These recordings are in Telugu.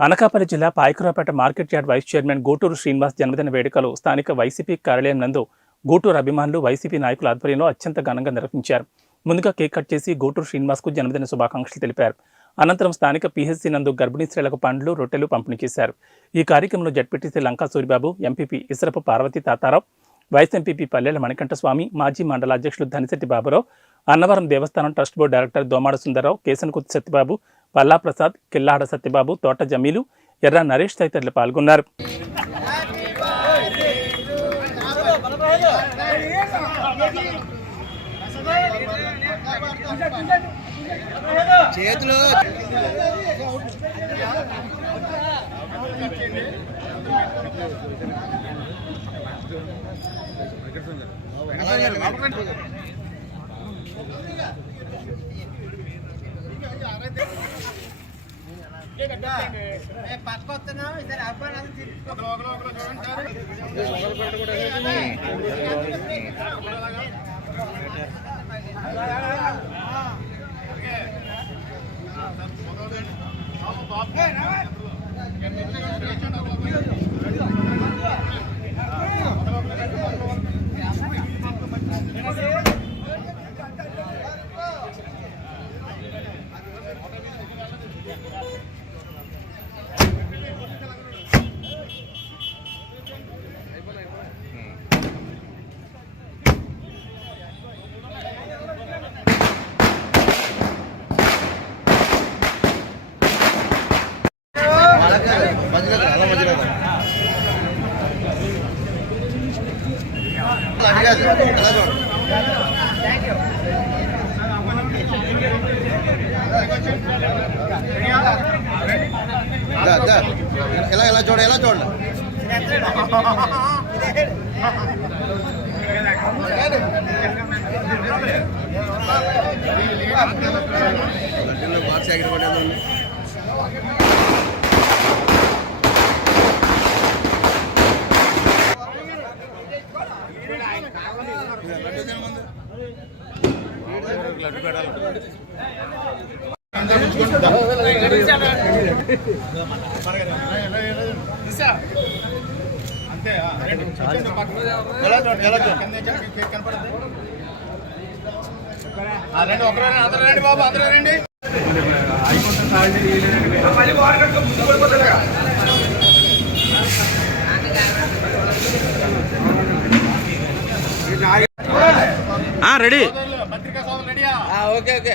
అనకాపల్లి జిల్లా Payakurapeta market yard vice chairman Guturu Srinivas జన్మదిన వేడుకలు స్థానిక వైసీపీ కార్యాలయం నందు గూటూరు అభిమానులు వైసీపీ నాయకుల ఆధ్వర్యంలో అత్యంత ఘనంగా నిర్వహించారు. ముందుగా కేక్ కట్ చేసి గూటూరు శ్రీనివాస్కు జన్మదిన శుభాకాంక్షలు తెలిపారు. అనంతరం స్థానిక పీహెచ్సీ నందు గర్భిణీ స్త్రీలకు పండ్లు రొట్టెలు పంపిణీ చేశారు. ఈ కార్యక్రమంలో ZPTC Lanka Suribabu MPP Isarapu Parvathi Tatarao vice MPP Pallela Manikantaswamy మాజీ మండల అధ్యక్షులు ధనిశెట్టి బాబురావు అన్నవరం దేవస్థానం trust board director Domada Sundararao Kesanakurthi Satyababu Palla Prasad Killada Satyababu Thota Jamilu Erra Naresh తదితరులు పాల్గొన్నారు. చేతులు పట్టుకొస్తున్నాం ఇద్దరు అబ్బాయి మధ్యలో అలా మధ్యలో అది కాదు అలా చూడు దా, దా. ఎలా ఎలా చూడ ఎలా చూడండి లడ్డూలో బాక్స్ ఎగిరిపడేది లడ్డు పెట్టాలి ఎలా చూడండి ఎలా చూడండి రండి ఒకరు అందరూ రండి బాబు అందరూ రండి. రెడీ. పత్రికా సోదరు రెడీయా? Okay okay.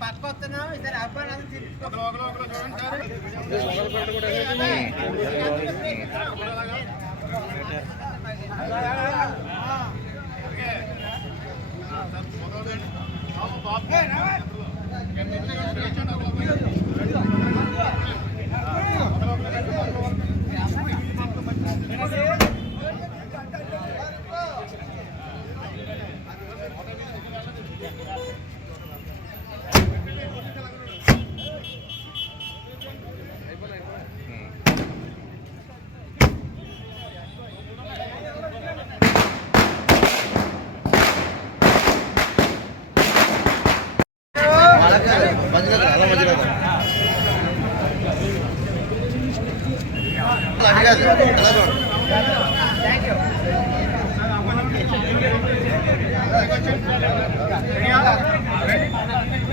పట్టుకొస్తున్నాం ఇద్దరు అబ్బాయి మధ్యలో అలా మధ్యలో అది కాదు ఎలా చూడండి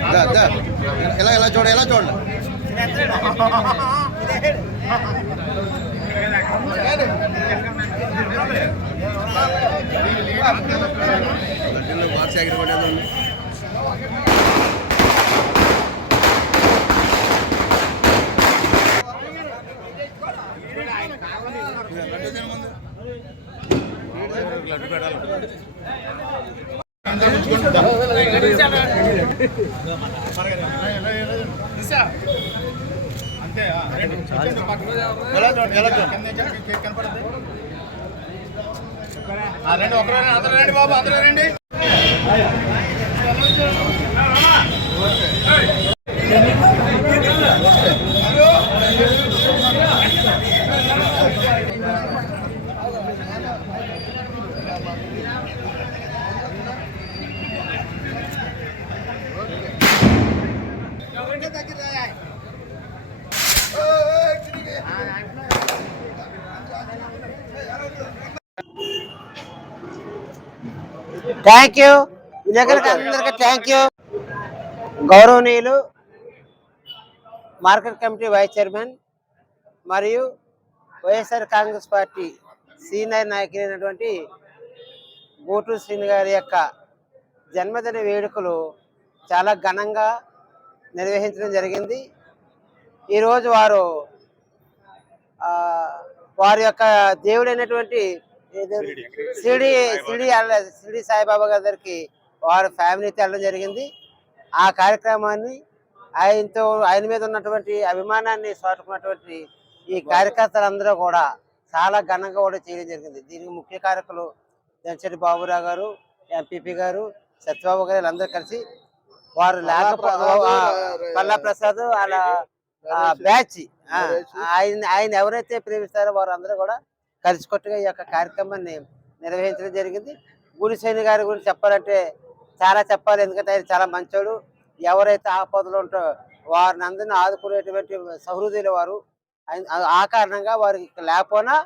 దా, దా. ఎలా ఎలా చూడ ఎలా చూడండి? లడ్డు లడ్డు పెట్టాలి. ఎలా ఒకరు అందరూ రండి బాబు అందరూ రండి. థ్యాంక్ యూ విలేకరులకు అందరికీ థ్యాంక్ యూ గౌరవనీయులు మార్కెట్ కమిటీ వైస్ చైర్మన్ మరియు వైఎస్ఆర్ కాంగ్రెస్ పార్టీ సీనియర్ నాయకులైనటువంటి గోటూరు శ్రీని గారి యొక్క జన్మదిన వేడుకలు చాలా ఘనంగా నిర్వహించడం జరిగింది. ఈరోజు వారు వారి యొక్క దేవుడైనటువంటి షిరిడి షిరిడి షిరిడి సాయిబాబా గారి దగ్గరికి వారి ఫ్యామిలీతో వెళ్ళడం జరిగింది. ఆ కార్యక్రమాన్ని ఆయనతో ఆయన మీద ఉన్నటువంటి అభిమానాన్ని చాటుకున్నటువంటి ఈ కార్యకర్తలందరూ కూడా చాలా ఘనంగా కూడా చేయడం జరిగింది. దీనికి ముఖ్య కారకులు దెంచటి బాబురావు గారు ఎంపీపీ గారు సత్యబాబు గారు వీళ్ళందరూ కలిసి వారు లేకపో ఆ, పల్లా ప్రసాద్ వాళ్ళ బ్యాచ్ ఆయన ఆయన ఎవరైతే ప్రేమిస్తారో వారు అందరూ కూడా కలిసికట్టుగా ఈ యొక్క కార్యక్రమాన్ని నిర్వహించడం జరిగింది. గుడిసేని గారి గురించి చెప్పాలంటే చాలా చెప్పాలి. ఎందుకంటే ఆయన చాలా మంచోడు. ఎవరైతే ఆపదలు ఉంటారో వారిని అందరినీ ఆదుకునేటువంటి సహృదయులు వారు. ఆయన- ఆ- కారణంగా వారికి లేకపోయినా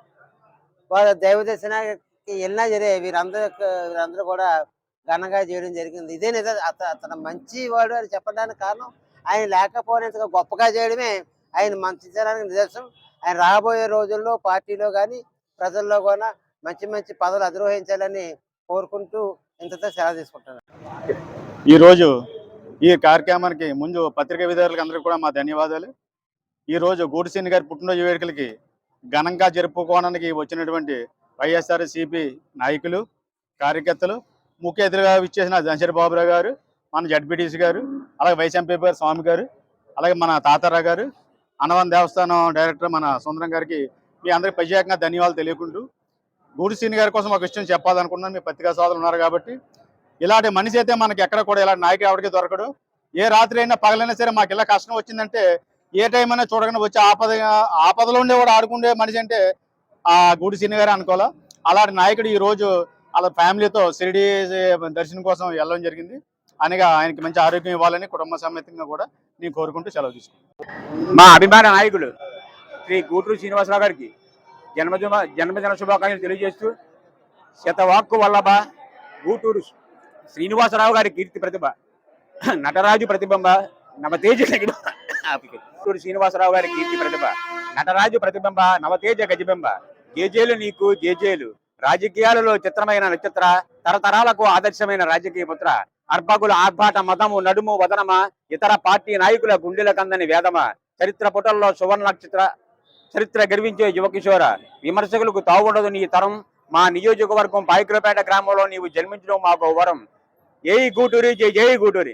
వారు దైవ దర్శనానికి వెళ్ళినా సరే వీరందరూ వీరందరూ కూడా ఘనంగా చేయడం జరిగింది. ఇదే నిజం. అతను అతను మంచివాడు అని చెప్పడానికి కారణం ఆయన లేకపోయినంతగా గొప్పగా చేయడమే ఆయన మంచి జనానికి నిదర్శనం. ఆయన రాబోయే రోజుల్లో పార్టీలో కానీ ప్రజల్లో కూడా మంచి మంచి పదవులు అధిరోహించాలని కోరుకుంటూ ఇంతతో సెలవు తీసుకుంటున్నాను. ఈరోజు ఈ కార్యక్రమానికి ముందు పత్రికా విధారులకు అందరికీ కూడా మా ధన్యవాదాలు. ఈరోజు గూడిసేని గారి పుట్టినరోజు వేడుకలకి ఘనంగా జరుపుకోవడానికి వచ్చినటువంటి వైఎస్ఆర్ నాయకులు కార్యకర్తలు ముఖ్య అతిథిగా ఇచ్చేసిన జంషర్ బాబురావు గారు మన జడ్పీటీసీ గారు అలాగే వైస్ ఎంపీ గారు స్వామి గారు అలాగే మన తాతారావు గారు అన్నవరం దేవస్థానం డైరెక్టర్ మన సుందరం గారికి మీ అందరికి ప్రత్యేకంగా ధన్యవాదాలు తెలియకుంటూ గూడిసేని గారి కోసం ఒక విషయం చెప్పాలనుకున్నాను మీ పత్రికా సోదరులు ఉన్నారు కాబట్టి ఇలాంటి మనిషి అయితే మనకి ఎక్కడ కూడా ఇలాంటి నాయకుడు ఎవరికి దొరకడు. ఏ రాత్రి అయినా పగలైనా సరే మాకు ఇలా కష్టం వచ్చిందంటే ఏ టైం అయినా చూడకుండా వచ్చి ఆపద ఆపదలో ఉండే కూడా ఆడుకుండే మనిషి అంటే ఆ గుడి సీని గారు అనుకోవాలా? అలాంటి నాయకుడు ఈ రోజు వాళ్ళ ఫ్యామిలీతో షిరిడి దర్శనం కోసం వెళ్ళడం జరిగింది. అనగా ఆయనకి మంచి ఆరోగ్యం ఇవ్వాలని కుటుంబ సమేతంగా కూడా నేను కోరుకుంటూ సెలవు తీసుకున్నాను మా అభిమాన నాయకుడు శ్రీ గూటూరు శ్రీనివాసరావు గారికి జన్మదిన జన్మదిన శుభాకాంక్షలు తెలియజేస్తూ శతవాక్కు వల్లభ గూటూరు శ్రీనివాసరావు గారి కీర్తి ప్రతిభ నటరాజు ప్రతిబింబ నవతేజ గజబింబ. గూటూరు శ్రీనివాసరావు గారి కీర్తి ప్రతిభ నటరాజు ప్రతిబింబ నవతేజ గజబింబ జేజేలు నీకు జేజేలు రాజకీయాలలో చిత్రమైన నక్షత్ర తరతరాలకు ఆదర్శమైన రాజకీయ పుత్ర అర్భకుల ఆర్భాట మతము నడుము వదనమ ఇతర పార్టీ నాయకుల గుండెల కందని వేదమ చరిత్ర పుటల్లో సువర్ణ నక్షత్ర చరిత్ర గర్వించే యువకిషోర విమర్శకులకు తావుండదు నీ తరం. మా నియోజకవర్గం పాయకులపేట గ్రామంలో నీవు జన్మించడం మాకు వరం. ఏ గూటూరి జై జై గూటూరి.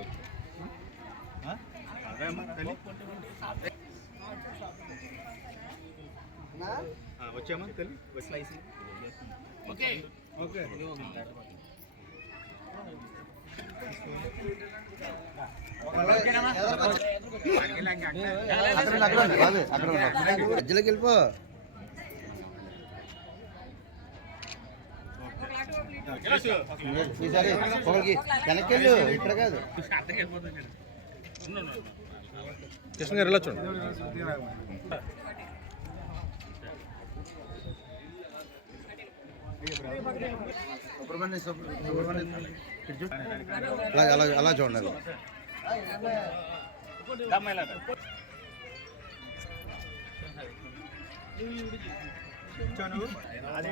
అక్కడ ఉండు, బాబు, అక్కడ ఉండు. మధ్యలోకి వెళ్ళిపో ఈసారి వెనక్కి వెళ్ళు ఇక్కడ కాదు. కృష్ణ గారు వెళ్ళొచ్చు. సుబ్రహ్మణ్య అలా అలా చూడండి రామ అదే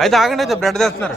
అయితే ఆగండి అయితే బ్రెడ్ తెస్తున్నారు